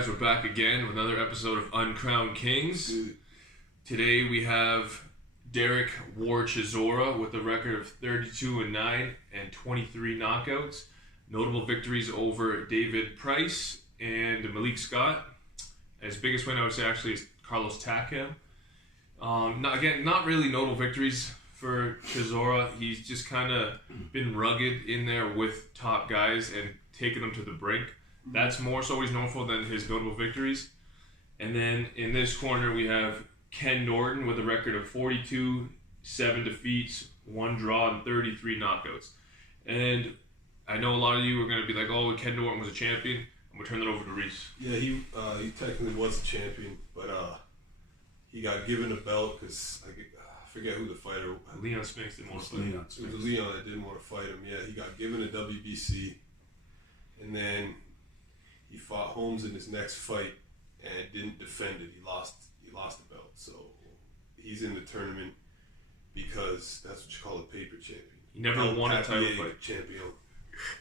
guys? We're back again with another episode of Uncrowned Kings. Today we have Derek War Chisora with a record of 32-9 and 23 knockouts. Notable victories over David Price and Malik Scott. His biggest win, I would say, actually is Carlos Takam. Not really notable victories for Chisora. He's just kind of been rugged in there with top guys and taken them to the brink. That's more so what he's known for than his notable victories. And then in this corner we have Ken Norton with a record of 42, 7 defeats, 1 draw, and 33 knockouts. And I know a lot of you are going to be like, oh, Ken Norton was a champion. I'm going to turn that over to Reese. Yeah, he technically was a champion, but he got given a belt because I forget who the fighter was. Leon Spinks didn't want to fight him. It was Leon that didn't want to fight him. Yeah, he got given a WBC, and then he fought Holmes in his next fight and didn't defend it. He lost the belt. So he's in the tournament because that's what you call a paper champion. He never won a title fight. Champion.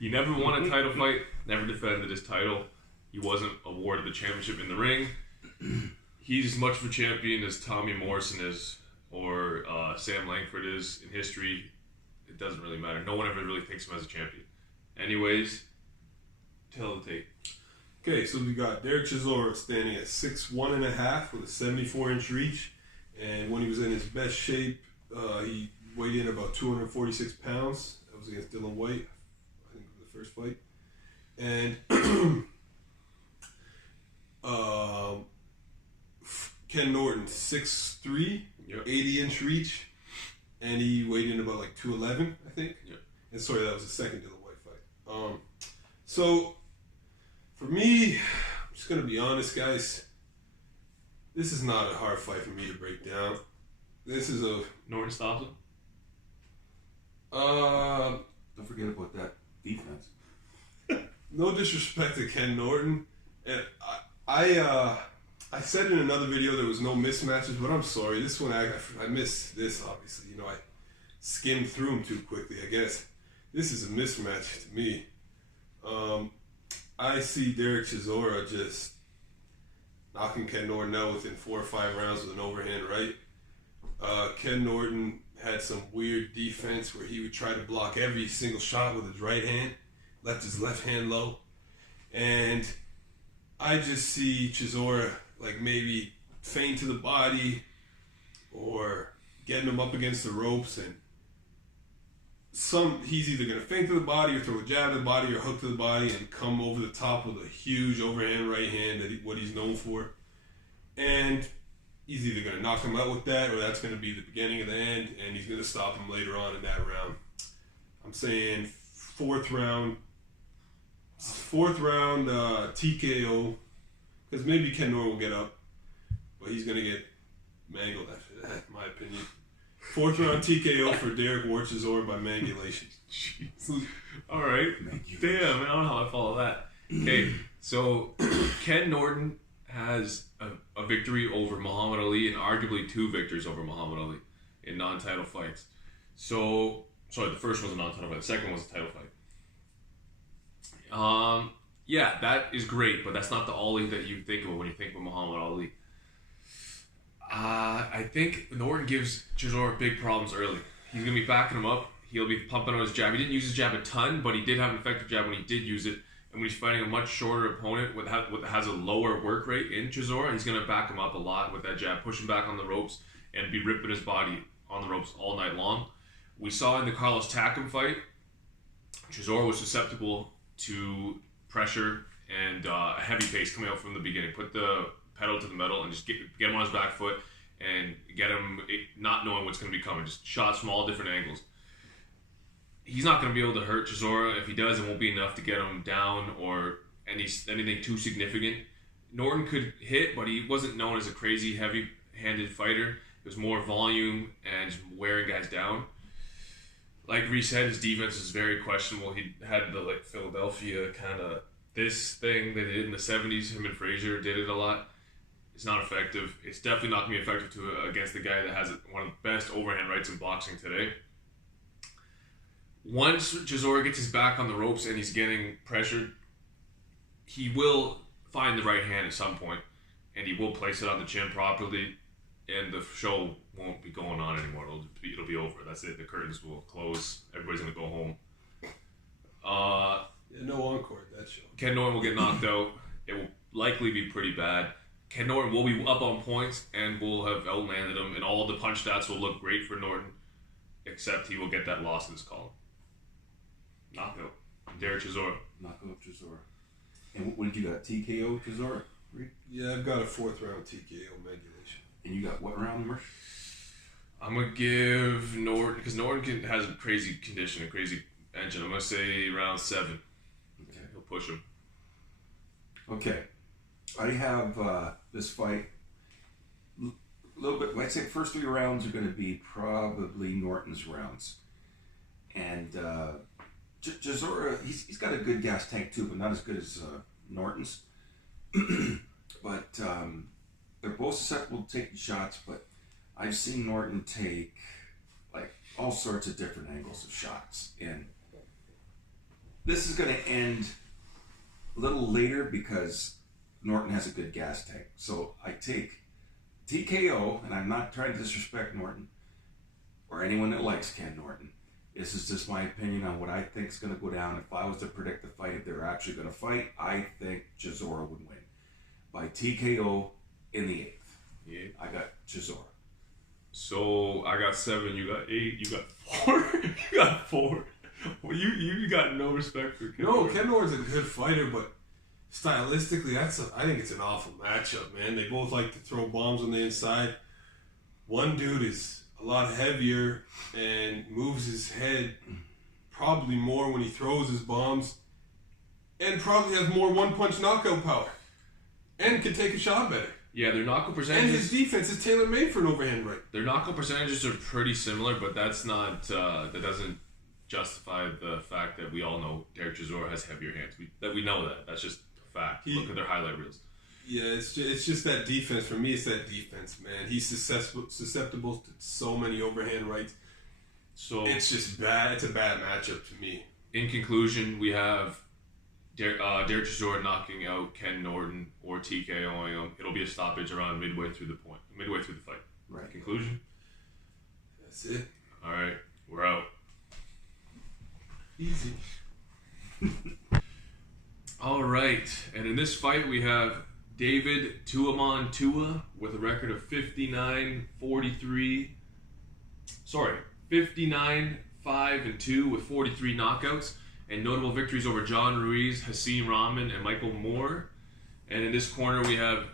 He never won a title fight, never defended his title. He wasn't awarded the championship in the ring. He's as much of a champion as Tommy Morrison is or Sam Langford is in history. It doesn't really matter. No one ever really thinks of him as a champion. Anyways, tell the tape. Okay, so we got Derek Chisora standing at 6'1.5" with a 74-inch reach, and when he was in his best shape, he weighed in about 246 pounds. That was against Dylan White, I think, the first fight. And Ken Norton, 6'3", 80-inch reach, and he weighed in about like 211, I think. Yeah. And sorry, that was the second Dylan White fight. So for me, I'm just going to be honest, guys. This is not a hard fight for me to break down. This is a... Norton stops him? Don't forget about that defense. No disrespect to Ken Norton. And I said in another video there was no mismatches, but I'm sorry. This one, I missed this, obviously. You know, I skimmed through them too quickly, I guess. This is a mismatch to me. I see Derek Chisora just knocking Ken Norton out within 4 or 5 rounds with an overhand right. Ken Norton had some weird defense where he would try to block every single shot with his right hand, left his left hand low. And I just see Chisora like maybe feint to the body or getting him up against the ropes, and he's either going to feint to the body or throw a jab to the body or hook to the body and come over the top with a huge overhand right hand, what he's known for. And he's either going to knock him out with that, or that's going to be the beginning of the end, and he's going to stop him later on in that round. I'm saying fourth round TKO, because maybe Ken Norton will get up, but he's going to get mangled after that, in my opinion. 4th round TKO for Derek War Chisora by mangulation. Jeez. All right. Damn, I don't know how I follow that. Okay, so Ken Norton has a victory over Muhammad Ali and arguably 2 victories over Muhammad Ali in non-title fights. So, sorry, the first was a non-title fight. The second was a title fight. Yeah, that is great, but that's not the Ali that you think of when you think of Muhammad Ali. I think Norton gives Chisora big problems early. He's going to be backing him up. He'll be pumping on his jab. He didn't use his jab a ton, but he did have an effective jab when he did use it. And when he's fighting a much shorter opponent with has a lower work rate in Chisora, he's going to back him up a lot with that jab, push him back on the ropes, and be ripping his body on the ropes all night long. We saw in the Carlos Takam fight, Chisora was susceptible to pressure and a heavy pace coming out from the beginning. Put the pedal to the metal and just get him on his back foot and get him not knowing what's going to be coming. Just shots from all different angles. He's not going to be able to hurt Chisora. If he does, it won't be enough to get him down or anything too significant. Norton could hit, but he wasn't known as a crazy heavy-handed fighter. It was more volume and just wearing guys down. Like Reese said, his defense is very questionable. He had the Philadelphia kind of this thing they did in the 70s. Him and Frazier did it a lot. It's not effective. It's definitely not going to be effective against the guy that has one of the best overhand rights in boxing today. Once Chisora gets his back on the ropes and he's getting pressured, he will find the right hand at some point, and he will place it on the chin properly, and the show won't be going on anymore. It'll be over. That's it. The curtains will close. Everybody's gonna go home. No encore at that show. Ken Norton will get knocked out. It will likely be pretty bad. Ken Norton will be up on points and will have outlanded him, and all the punch stats will look great for Norton, except he will get that loss in this column. Knockout. Derek Chisora. Knockout Chisora. And what did you got? TKO Chisora? Yeah, I've got a 4th round TKO Megulation. And you got what round, Mersh? I'm going to give Norton, because Norton has a crazy condition, a crazy engine. I'm going to say round 7. Okay. He'll push him. Okay. I have this fight a little bit. I'd say the first 3 rounds are going to be probably Norton's rounds. And Chisora, he's got a good gas tank too, but not as good as Norton's. But they're both susceptible to taking shots, but I've seen Norton take like all sorts of different angles of shots. And this is going to end a little later because Norton has a good gas tank. So I take TKO, and I'm not trying to disrespect Norton or anyone that likes Ken Norton. This is just my opinion on what I think is going to go down. If I was to predict the fight, if they're actually going to fight, I think Chisora would win by TKO in the 8th. Yeah. I got Chisora. So I got 7, you got 8, you got 4. You got 4. Well, you got no respect for Ken Norton. Ken Norton's a good fighter, but stylistically, I think it's an awful matchup, man. They both like to throw bombs on the inside. One dude is a lot heavier and moves his head probably more when he throws his bombs, and probably has more one-punch knockout power, and can take a shot better. Yeah, their knockout And percentages. his defense is tailor-made for an overhand right. Their knockout percentages are pretty similar, but that's not. That doesn't justify the fact that we all know Derek Chisora has heavier hands. We know that. That's just a fact. Look at their highlight reels. Yeah, it's just that defense. For me, it's that defense, man. He's susceptible to so many overhand rights. So it's just bad. It's a bad matchup to me. In conclusion, we have Derek Chisora knocking out Ken Norton or TKOing him. It'll be a stoppage around midway through the fight. Right. Conclusion? That's it. All right, we're out. Easy. All right, and in this fight we have David Tuamon Tua with a record of 59-43. Sorry, 59-5-2 with 43 knockouts, and notable victories over John Ruiz, Hasim Rahman, and Michael Moore. And in this corner we have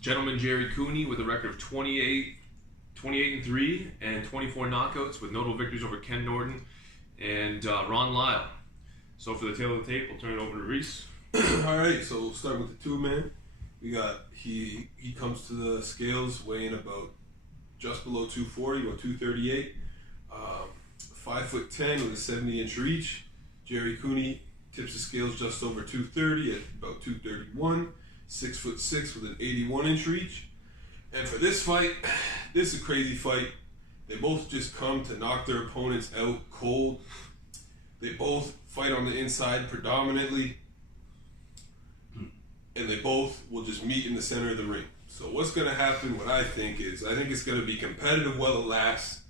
gentleman Jerry Cooney with a record of 28-3 and 24 knockouts with notable victories over Ken Norton and Ron Lyle. So for the tail of the tape, we'll turn it over to Reese. All right, so we'll start with the 2-man. We got he comes to the scales weighing about just below 240, about 238. 5'10" with a 70-inch reach. Jerry Cooney tips the scales just over 230 at about 231. 6'6" with an 81-inch reach. And for this fight, this is a crazy fight. They both just come to knock their opponents out cold. They both fight on the inside predominantly. And they both will just meet in the center of the ring. So what's going to happen, what I think it's going to be competitive while it lasts.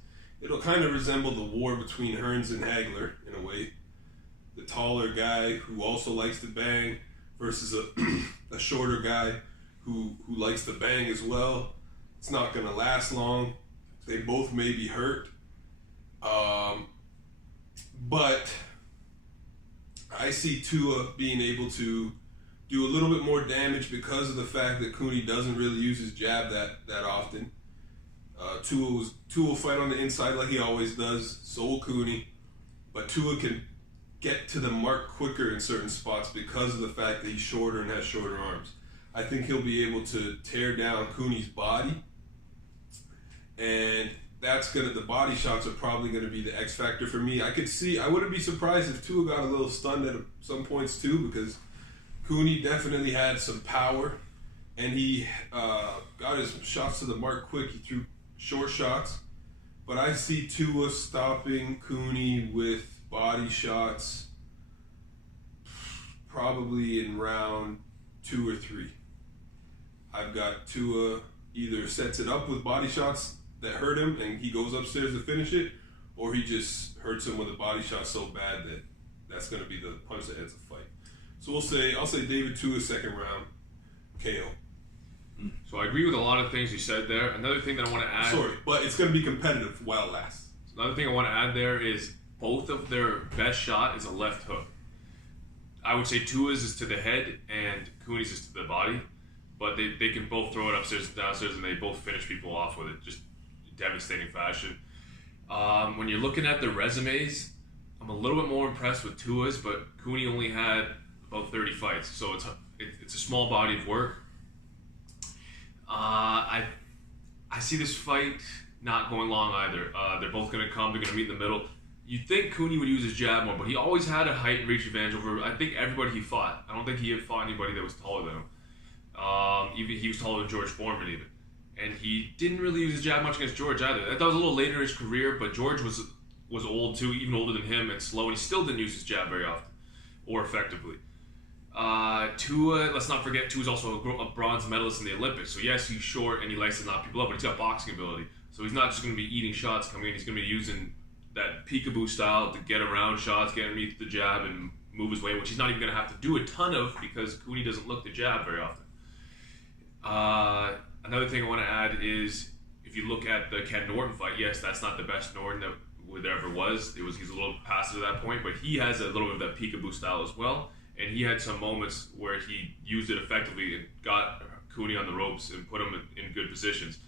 It'll kind of resemble the war between Hearns and Hagler in a way. The taller guy who also likes to bang versus a shorter guy who likes to bang as well. It's not going to last long. They both may be hurt. But I see Tua being able to do a little bit more damage because of the fact that Cooney doesn't really use his jab that often. Tua will fight on the inside like he always does. So will Cooney. But Tua can get to the mark quicker in certain spots because of the fact that he's shorter and has shorter arms. I think he'll be able to tear down Cooney's body. And the body shots are probably going to be the X factor for me. I wouldn't be surprised if Tua got a little stunned at some points too, because Cooney definitely had some power, and he got his shots to the mark quick. He threw short shots, but I see Tua stopping Cooney with body shots probably in round 2 or 3. I've got Tua either sets it up with body shots that hurt him and he goes upstairs to finish it, or he just hurts him with a body shot so bad that that's going to be the punch that ends the fight. So I'll say David Tua, second round, KO. So I agree with a lot of things you said there. Another thing that I want to add. Sorry, but it's going to be competitive while it lasts. Another thing I want to add there is both of their best shot is a left hook. I would say Tua's is to the head and Cooney's is to the body, but they can both throw it upstairs and downstairs, and they both finish people off with it, just devastating fashion. When you're looking at the resumes, I'm a little bit more impressed with Tua's, but Cooney only had about 30 fights, so it's a small body of work. I see this fight not going long either. They're both going to come. They're going to meet in the middle. You'd think Cooney would use his jab more, but he always had a height and reach advantage over, I think, everybody he fought. I don't think he had fought anybody that was taller than him. Even he was taller than George Foreman even. And he didn't really use his jab much against George either. That was a little later in his career, but George was old too, even older than him, and slow, and he still didn't use his jab very often or effectively. Tua, let's not forget, Tua's also a bronze medalist in the Olympics. So yes, he's short and he likes to knock people up, but he's got boxing ability. So he's not just going to be eating shots coming in. He's going to be using that peekaboo style to get around shots, get underneath the jab, and move his way, which he's not even going to have to do a ton of because Cooney doesn't look the jab very often. Another thing I want to add is if you look at the Ken Norton fight, yes, that's not the best Norton that there ever was. He's a little passive at that point, but he has a little bit of that peekaboo style as well. And he had some moments where he used it effectively and got Cooney on the ropes and put him in good positions.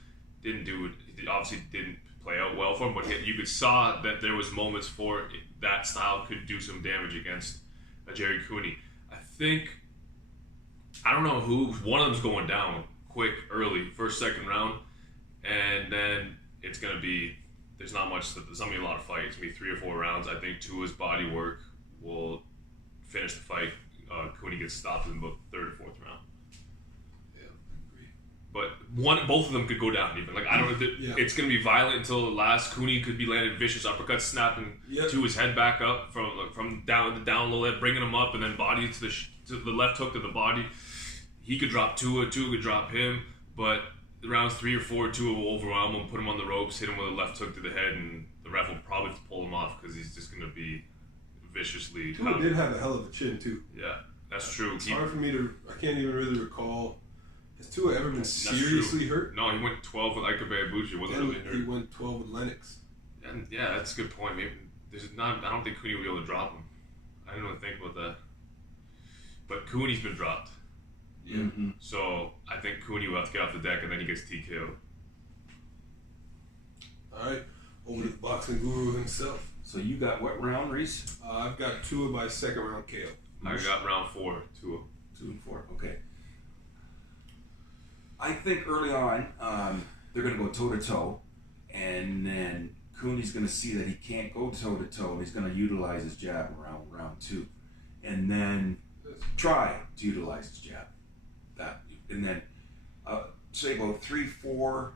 Didn't do it. It obviously didn't play out well for him, but you could saw that there was moments for that style could do some damage against Jerry Cooney. I don't know who, one of them's going down quick, early, first, second round, and then it's going to be, there's not going to be a lot of fights. It's going to be 3 or 4 rounds. I think Tua's body work will finish the fight. Cooney gets stopped in about 3rd or 4th round. Yeah, I But agree. both of them could go down even. Like I don't. It's going to be violent until the last. Cooney could be landing vicious uppercuts, snapping Tua's head back up from down low, bringing him up, and then body to the left hook to the body. He could drop Tua. Tua could drop him. But the rounds 3 or 4, Tua will overwhelm him, put him on the ropes, hit him with a left hook to the head, and the ref will probably have to pull him off because he's just going to be viciously. Tua did have a hell of a chin too. Yeah, that's true. It's hard for me to. I can't even really recall. Has Tua ever been seriously hurt? No, he went 12 with Ike Ibushi. Wasn't really hurt. He went 12 with Lennox. And yeah, that's a good point. Maybe I don't think Cooney will be able to drop him. I didn't really think about that. But Cooney's been dropped. Yeah. Mm-hmm. So I think Cooney will have to get off the deck, and then he gets TKO'd. All right, over to the boxing guru himself. So you got what round, Reese? I've got Tua by 2nd round KO. I got round 4, Tua. 2 and 4. Okay. I think early on they're going to go toe to toe, and then Cooney's going to see that he can't go toe to toe. He's going to utilize his jab around round 2, and then try to utilize his jab. And then say about 3, 4.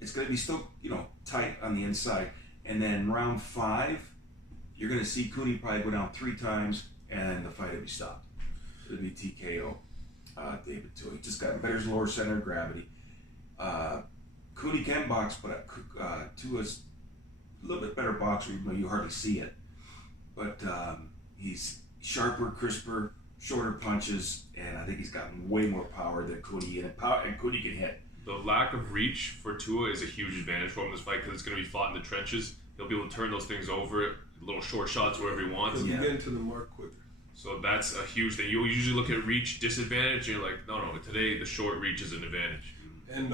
It's going to be still tight on the inside, and then round 5, you're going to see Cooney probably go down 3 times, and the fight will be stopped. It'll be TKO. David Tua. He just got better lower center of gravity. Cooney can box, but Tua's a little bit better boxer, even though you hardly see it. But he's sharper, crisper, shorter punches, and I think he's gotten way more power than Cooney, and Cooney can hit. The lack of reach for Tua is a huge advantage for him in this fight because it's going to be fought in the trenches. He'll be able to turn those things over, little short shots wherever he wants. He'll be getting to the mark quicker. So that's a huge thing. You usually look at reach disadvantage, and you're like, no, today the short reach is an advantage. And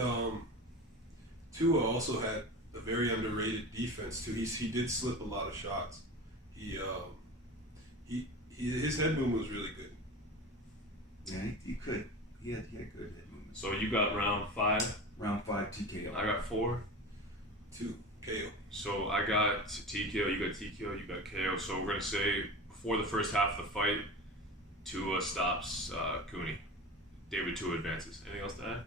Tua also had a very underrated defense too. He did slip a lot of shots. His head movement was really good. Yeah, he could. He had good head movement. So you got round 5? Round 5 TKO. I got 4. 2 KO. So I got TKO, you got TKO, you got KO. So we're going to say before the first half of the fight, Tua stops Cooney. David Tua advances. Anything else to add?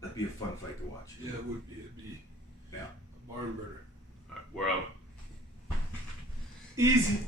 That'd be a fun fight to watch. Yeah, it would be. It'd be a barn burner. All right, we're out. Easy.